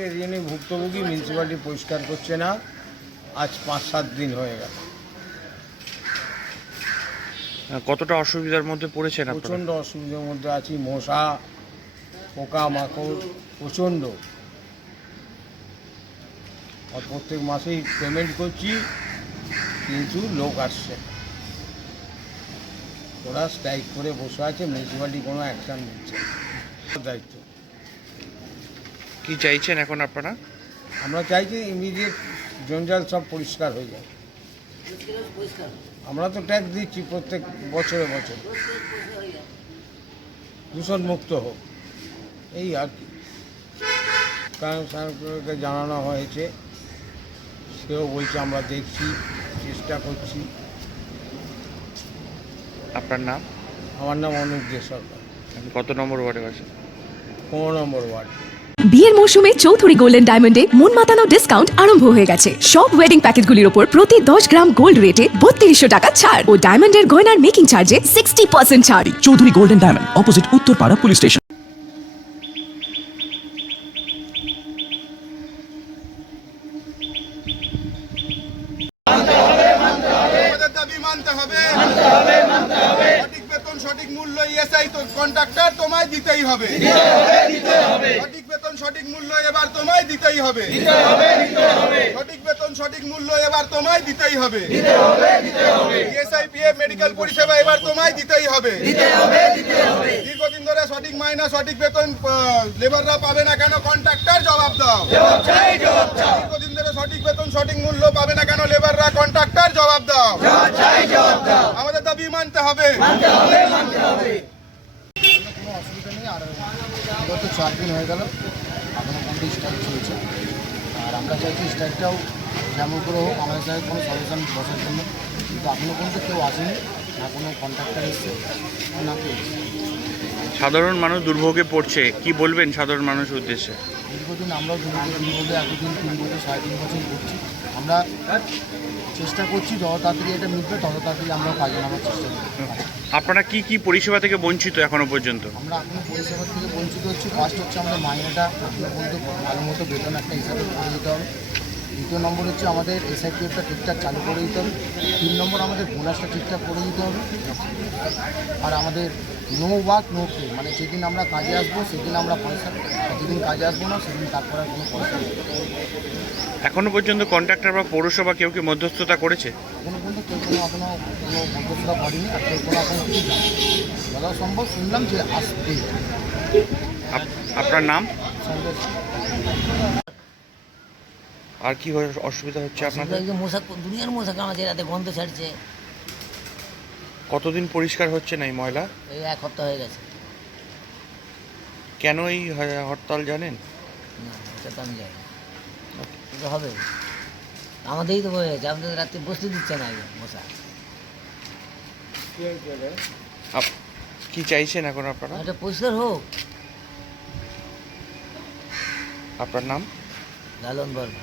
এর জন্যই ভুক্তভোগী মিউনিসিপ্যালিটি পরিষ্কার করছে না। আজ পাঁচ সাত দিন হয়ে গেল। কতটা অসুবিধার মধ্যে পড়েছেন আপনারা? প্রচণ্ড অসুবিধার মধ্যে আছি মশা পোকা মাকড় প্রচণ্ড। আর প্রত্যেক মাসেই পেমেন্ট করছি কিন্তু লোক আসছে। ওরা স্ট্রাইক করে বসে আছে মিউনিসিপ্যালিটি কোনো অ্যাকশান নিচ্ছে না। দায়িত্ব। কি চাইছেন এখন আপনারা? আমরা চাইছি ইমিডিয়েট জঞ্জাল সব পরিষ্কার হয়ে যায়। আমরা তো ট্যাক্স দিচ্ছি প্রত্যেক বছরে বছর। দূষণ মুক্ত হোক। এই আর কি। কারণ জানানো হয়েছে সেও বলছে আমরা দেখছি চেষ্টা করছি। আপনার নাম? আমার নাম অনুপ দে সরকার। কত নম্বর ওয়ার্ডে আছেন পনেরো নম্বর ওয়ার্ড। বিয়ের মৌসুমে চৌধুরী গোল্ডেন ডায়মন্ডে মন মাতানো ডিসকাউন্ট আরম্ভ হয়ে গেছে। সব ওয়েডিং প্যাকেটগুলির ওপর প্রতি দশ গ্রাম গোল্ড রেটে বত্রিশশো টাকা ছাড়। ও ডায়মন্ডের গয়নার মেকিং চার্জে সিক্সটি পার্সেন্ট ছাড়। Chowdhury golden diamond opposite Uttarpara police station সঠিক মূল্য ইএসআই তো কন্ট্রাক্টর তোমায় দিতেই হবে। সঠিক এবার তোমায় দিতেই হবে। সঠিক বেতন সঠিক মূল্য এবার তোমায় দিতেই হবে। ইএসআইপিএফ মেডিকেল পরিষেবা এবার তোমায় দিতেই হবে। দীর্ঘদিন ধরে সঠিক মাইনা সঠিক বেতন লেবাররা পাবে না কেন? কন্ট্রাক্টর জবাব দাও। দীর্ঘদিন ধরে সঠিক বেতন সঠিক মূল্য পাবে না কেন? লেবাররা কন্ট্রাক্টর জবাব দাও। আমাদের দাবি মানতে হবে। কোনো অসুবিধা নেই আর গত চার দিন হয়ে গেল। পর্যন্ত স্ট্রাইক চলছে। আর আমরা চাইছি স্ট্রাইকটাও যেমন করে হোক আমাদের সাথে কোনো সলিউশন বসার জন্য। কিন্তু এখনও কিন্তু কেউ আসেনি না কোনো কন্ট্রাক্টর এসছে না কেউ সাধারণ মানুষ দুর্ভোগে পড়ছে। কি বলবেন সাধারণ মানুষের উদ্দেশ্যে? দীর্ঘদিন আমরাও দুর্ভোগে দুর্ভোগে এতদিন তিন বছর সাড়ে তিন বছর পড়ছি। আমরা চেষ্টা করছি যত তাড়াতাড়ি এটা মিটবে তত তাড়াতাড়ি আমরা কাজে নামার চেষ্টা করি আপনারা কি কি পরিষেবা থেকে বঞ্চিত এখনও পর্যন্ত? আমরা এখনও পরিষেবা থেকে বঞ্চিত হচ্ছি। ফার্স্ট হচ্ছে আমাদের মাইনেটা এখনও পর্যন্ত ভালো মতো বেতন একটা হিসাবে করে দিতে হবে। দ্বিতীয় নম্বর হচ্ছে আমাদের এসআইপিএফটা ঠিকঠাক চালু করে দিতে হবে। তিন নম্বর আমাদের বোনাসটা ঠিকঠাক করে দিতে হবে। আর আমাদের নো ওয়ার্ক নো পে মানে যেদিন আমরা কাজে আসব সেদিন আমরা পয়সা আর যেদিন কাজে আসব না সেদিন তারপরে কোনো পয়সা এখনও পর্যন্ত কন্ট্রাক্টর বা পৌরসভা কেউ কি মধ্যস্থতা করেছে? এখনও পর্যন্ত কেউ কোনো এখনও কোনো মধ্যস্থতা করেনি আর কেউ কোনো এখনও সম্ভব শুনলাম যে আসবে। আপ- আপনার নাম? আর কি হয়ে- অসুবিধা হচ্ছে আপনাদের? মশা দুনিয়ার মশা কামাচ্ছে রাতে গন্ধ ছাড়ছে। কতদিন পরিষ্কার হচ্ছে না এই ময়লা? এই এক সপ্তাহ হয়ে গেছে। কেন এই হ- হরতাল জানেন? না এটা তো আমি জানি না। হবে। আমাদেরই তো হয়ে গেছে আমাদের রাত্রে বসতে দিচ্ছে না মশা। কি চাইছেন এখন আপনারা? এটা পরিষ্কার হোক। আপনার নাম? লালন বর্মা।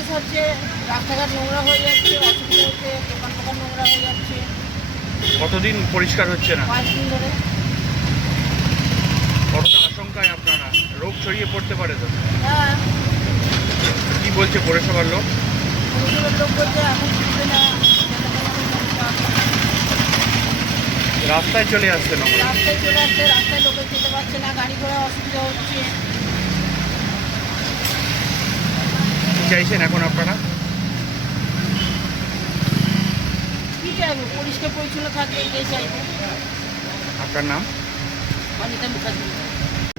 গন্ধ ছাড়ছে রাস্তাঘাট নোংরা হয়ে যাচ্ছে অসুবিধা হচ্ছে দোকান টোকান নোংরা হয়ে যাচ্ছে। কতদিন পরিষ্কার হচ্ছে না? পাঁচ দিন ধরে। কতটা আশঙ্কায় আপনারা? রোগ ছড়িয়ে পড়তে পারে তো। হ্যাঁ। কি বলছে পৌরসভার লোক? পরিষেবার লোক বলছে এখন ছুটবে না রাস্তায় চলে আসছে না? রাস্তায় চলে আসছে রাস্তায় লোকে যেতে পারছে না গাড়ি ঘোড়া অসুবিধা হচ্ছে কি চাইছেন এখন আপনারা? পরিষ্কার পরিচ্ছন্ন থাকবে এটাই চাইব? আপনার নাম? অনিতা মুখার্জি।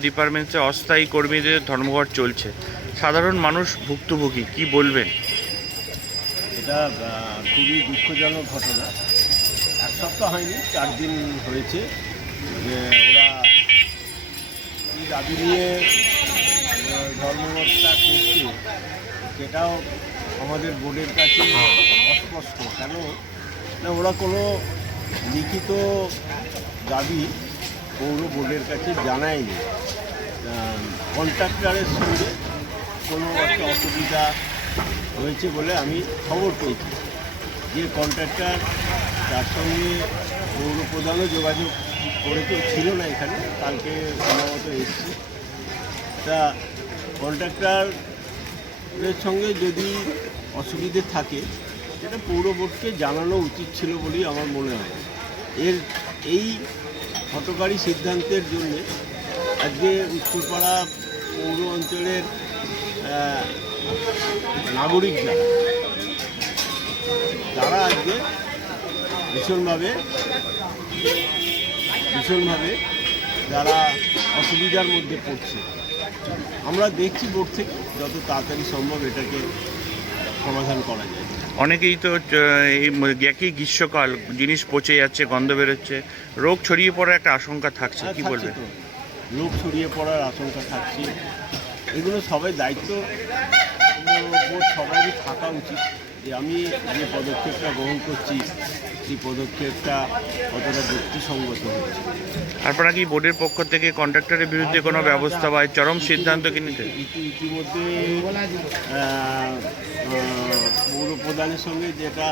ডিপার্টমেন্টসে অস্থায়ী কর্মীদের ধর্মঘট চলছে। সাধারণ মানুষ ভুক্তভোগী কি বলবেন? এটা খুবই দুঃখজনক ঘটনা। এক সপ্তাহ হয়নি চার দিন হয়েছে যে ওরা দাবি নিয়ে ধর্মঘটটা করছে। সেটাও আমাদের বোর্ডের কাছে অস্পষ্ট। কেন? না ওরা কোনো লিখিত দাবি পৌর বোর্ডের কাছে জানায়নি। কন্ট্রাক্টরের সঙ্গে কোনো একটা অসুবিধা হয়েছে বলে আমি খবর পেয়েছি। যে কন্ট্রাক্টর তার সঙ্গে পৌর প্রধানও যোগাযোগ করেছে ছিল না এখানে কালকে সম্ভবত এসছে। তা কন্ট্রাক্টরের সঙ্গে যদি অসুবিধে থাকে, সেটা পৌর বোর্ডকে জানানো উচিত ছিল বলেই আমার মনে হয়। এর এই হটকারী সিদ্ধান্তের জন্যে আজকে উত্তরপাড়া পৌর অঞ্চলের নাগরিক যারা তারা আজকে ভীষণভাবে ভীষণভাবে যারা অসুবিধার মধ্যে পড়ছে। আমরা দেখছি বোর্ড থেকে যত তাড়াতাড়ি সম্ভব এটাকে সমাধান করা যায়। অনেকেই তো এই একই গ্রীষ্মকাল জিনিস পচে যাচ্ছে গন্ধ বেরোচ্ছে রোগ ছড়িয়ে পড়ার একটা আশঙ্কা থাকছে হ্যাঁ, কি বলবে বলবেন। লোক ছড়িয়ে পড়ার আশঙ্কা থাকছে। এগুলো সবাই দায়িত্ব। বোধ সবারই থাকা উচিত। যে আমি যে পদক্ষেপটা গ্রহণ করছি সেই পদক্ষেপটা কতটা যুক্তিসঙ্গত হচ্ছে? আপনারা কি বোর্ডের পক্ষ থেকে কন্ট্রাক্টরের বিরুদ্ধে কোনো ব্যবস্থা বা চরম সিদ্ধান্ত কি নিতে? ইতি- ইতিমধ্যে পৌর প্রধানের সঙ্গে যেটা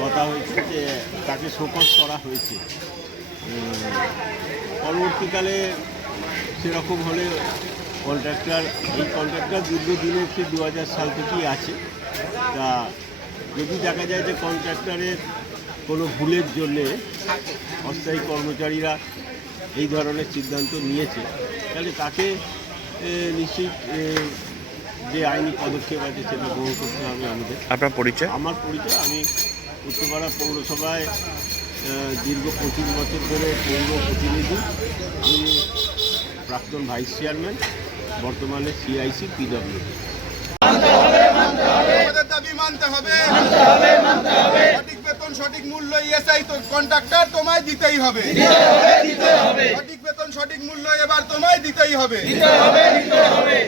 কথা হয়েছে যে তাকে শোকজ করা হয়েছে। পরবর্তীকালে সেরকম হলে কন্ট্রাক্টর এই কন্ট্রাক্টর দীর্ঘদিনের সে দু হাজার সাল থেকেই আছে। তা যদি দেখা যায় যে কন্ট্রাক্টরের কোনো ভুলের জন্যে অস্থায়ী কর্মচারীরা এই ধরনের সিদ্ধান্ত নিয়েছে তাহলে তাকে নিশ্চিত যে আইনি পদক্ষেপ আছে সেটা গ্রহণ করতে হবে আমাদের। আপনার পরিচয়? আমার পরিচয় আমি উত্তরপাড়া পৌরসভায় দীর্ঘ পঁচিশ বছর ধরে পৌর প্রতিনিধি। আমি প্রাক্তন ভাইস চেয়ারম্যান বর্তমানে সিআইসি পিডব্লিউ দাবি মানতে হবে। সঠিক বেতন সঠিক মূল্য ইএসআই তো কন্ট্রাক্টর তোমায় দিতেই হবে। সঠিক বেতন সঠিক মূল্য এবার তোমায় দিতেই হবে।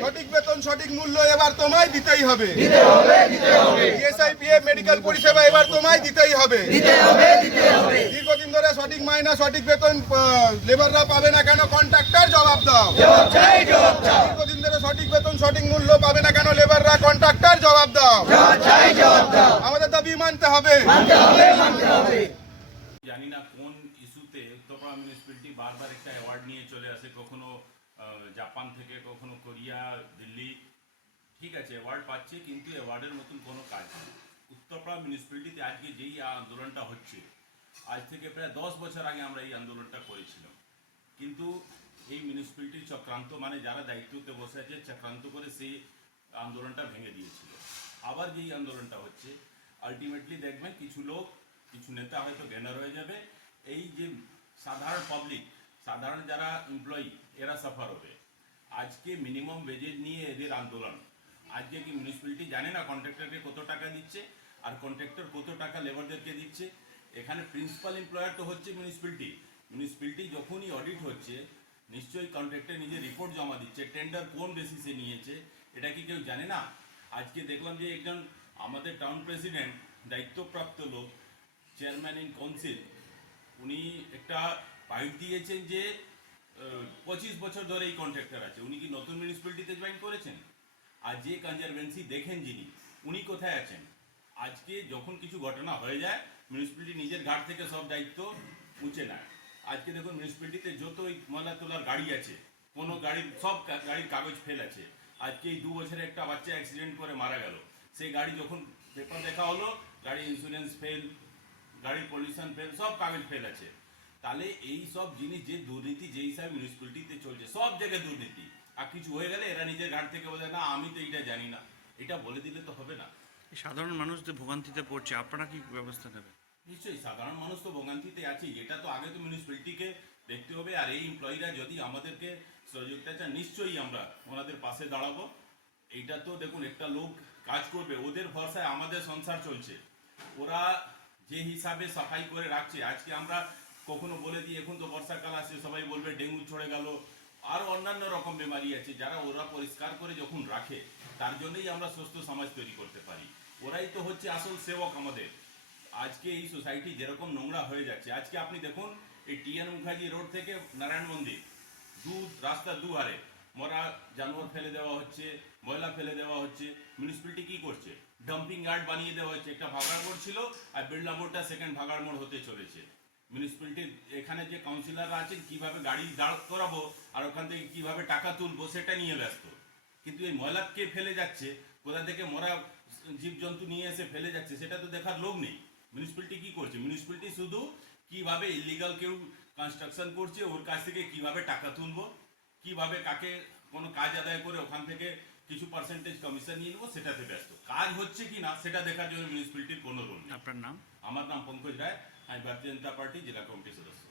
সঠিক বেতন সঠিক মূল্য এবার তোমায় দিতেই হবে। ইএসআই পিএফ মেডিকেল পরিষেবা এবার তোমায় দিতেই হবে। দীর্ঘদিন ধরে সঠিক মাইনা সঠিক বেতন লেবাররা পাবে না কেন? কন্ট্রাক্টর জবাব দাও। দীর্ঘদিন ধরে সঠিক বেতন সঠিক মূল্য পাবে না কেন? দাও আমাদের দাবি মানতে হবে। জানি না কোন ইস্যুতে উত্তরপাড়া মিউনিসিপ্যালিটি বারবার একটা অ্যাওয়ার্ড নিয়ে চলে আসে কখনো জাপান থেকে কখনো কোরিয়া দিল্লি। ঠিক আছে অ্যাওয়ার্ড পাচ্ছে কিন্তু অ্যাওয়ার্ডের মতন কোনো কাজ নেই। উত্তরপাড়া মিউনিসিপ্যালিটিতে আজকে যেই আন্দোলনটা হচ্ছে আজ থেকে প্রায় দশ বছর আগে আমরা এই আন্দোলনটা করেছিলাম। কিন্তু এই মিউনিসিপ্যালিটির চক্রান্ত মানে যারা দায়িত্বতে বসে আছে চক্রান্ত করে সেই আন্দোলনটা ভেঙে দিয়েছিল। আবার যেই আন্দোলনটা হচ্ছে আলটিমেটলি দেখবেন কিছু লোক, কিছু নেতা হয়তো জ্ঞানার হয়ে যাবে। এই যে সাধারণ পাবলিক সাধারণ যারা এমপ্লয়ি এরা সাফার হবে। আজকে মিনিমাম ওয়েজেজ নিয়ে এদের আন্দোলন। আজকে কি মিউনিসিপ্যালিটি জানে না কন্ট্রাক্টরকে কত টাকা দিচ্ছে? আর কন্ট্রাক্টর কত টাকা লেবারদেরকে দিচ্ছে? এখানে প্রিন্সিপাল এমপ্লয়ার তো হচ্ছে মিউনিসিপ্যালিটি মিউনিসিপ্যালিটি যখনই অডিট হচ্ছে, নিশ্চয়ই কন্ট্রাক্টর নিজের রিপোর্ট জমা দিচ্ছে টেন্ডার কোন বেসিসে নিয়েছে, এটা কি কেউ জানে না? আজকে দেখলাম যে একজন আমাদের টাউন প্রেসিডেন্ট দায়িত্বপ্রাপ্ত লোক চেয়ারম্যান ইন কাউন্সিল উনি একটা পাইপ দিয়েছেন যে পঁচিশ বছর ধরে এই কন্ট্রাক্টর আছে। উনি কি নতুন মিউনিসিপ্যালিটিতে জয়েন করেছেন? আর যে কনজারভেন্সি দেখেন যিনি, উনি কোথায় আছেন? আজকে যখন কিছু ঘটনা হয়ে যায় মিউনিসিপ্যালিটি নিজের ঘাট থেকে সব দায়িত্ব উঁচে নেয়। আজকে দেখুন মিউনিসিপ্যালিটিতে যত ওই ময়লা তোলার গাড়ি আছে, কোনো গাড়ির, সব গাড়ির কাগজ ফেল আছে। আজকে এই দু বছরে একটা বাচ্চা অ্যাক্সিডেন্ট করে মারা গেল। সেই গাড়ি যখন পেপার দেখা হলো গাড়ির ইন্স্যুরেন্স ফেল গাড়ির পলিউশন ফেল সব কাগজ ফেল আছে। তাহলে এই সব জিনিস যে দুর্নীতি যে হিসাবে মিউনিসিপ্যালিটিতে চলছে সব জায়গায় দুর্নীতি। আর কিছু হয়ে গেলে এরা নিজের ঘাট থেকে বলে না আমি তো এইটা জানি না। এটা বলে দিলে তো হবে না। সাধারণ মানুষদের ভোগান্তিতে পড়ছে আপনারা কি ব্যবস্থা নেবেন? নিশ্চয়ই সাধারণ মানুষ তো ভোগান্তিতে আছে এটা তো আগে তো মিউনিসিপ্যালিটিকে দেখতে হবে। আর এই এমপ্লয়িরা যদি আমাদেরকে সহযোগিতা নিশ্চয়ই আমরা ওনাদের পাশে দাঁড়াবো। এইটা তো দেখুন, একটা লোক কাজ করবে। ওদের ভরসায় আমাদের সংসার চলছে। ওরা যে হিসাবে সাফাই করে রাখছে, আজকে আমরা কখনো বলে দিই, এখন তো বর্ষাকাল আসছে, সবাই বলবে ডেঙ্গু ছড়ে গেল। আর অন্যান্য রকম বেমারি আছে, যারা ওরা পরিষ্কার করে যখন রাখে, তার জন্যই আমরা সুস্থ সমাজ তৈরি করতে পারি। ওরাই তো হচ্ছে আসল সেবক আমাদের। আজকে এই সোসাইটি যেরকম নোংরা হয়ে যাচ্ছে, আজকে আপনি দেখুন, এই টিএন মুখার্জি রোড থেকে নারায়ণ মন্দির দু রাস্তা দুহারে মরা জানোয়ার ফেলে দেওয়া হচ্ছে, ময়লা ফেলে দেওয়া হচ্ছে মিউনিসিপ্যালিটি কি করছে? ডাম্পিং ইয়ার্ড বানিয়ে দেওয়া হচ্ছে। একটা ভাগাড় মোড় ছিল আর বিড়লা মোড়টা সেকেন্ড ভাগাড় মোড় হতে চলেছে। মিউনিসিপ্যালিটির এখানে যে কাউন্সিলররা আছেন, কীভাবে গাড়ি দাঁড় করাবো আর ওখান থেকে কীভাবে টাকা তুলবো সেটা নিয়ে ব্যস্ত। কিন্তু এই ময়লা কে ফেলে যাচ্ছে? কোথা থেকে মরা জীবজন্তু নিয়ে এসে ফেলে যাচ্ছে? সেটা তো দেখার লোক নেই। মিউনিসিপ্যালিটি কি করছে? মিউনিসিপ্যালিটি শুধু কীভাবে ইলিগাল কেউ কনস্ট্রাকশন করছে ওর কাছ থেকে কীভাবে টাকা তুলবো কীভাবে কাকে কোনো কাজ আদায় করে ওখান থেকে কিছু পার্সেন্টেজ কমিশন নিয়ে নেব সেটাতে ব্যস্ত। কাজ হচ্ছে কি না সেটা দেখার জন্য মিউনিসিপ্যালিটির কোনো রোল নেই। আপনার নাম? আমার নাম পঙ্কজ রায় আমি ভারতীয় জনতা পার্টি জেলা কমিটির সদস্য।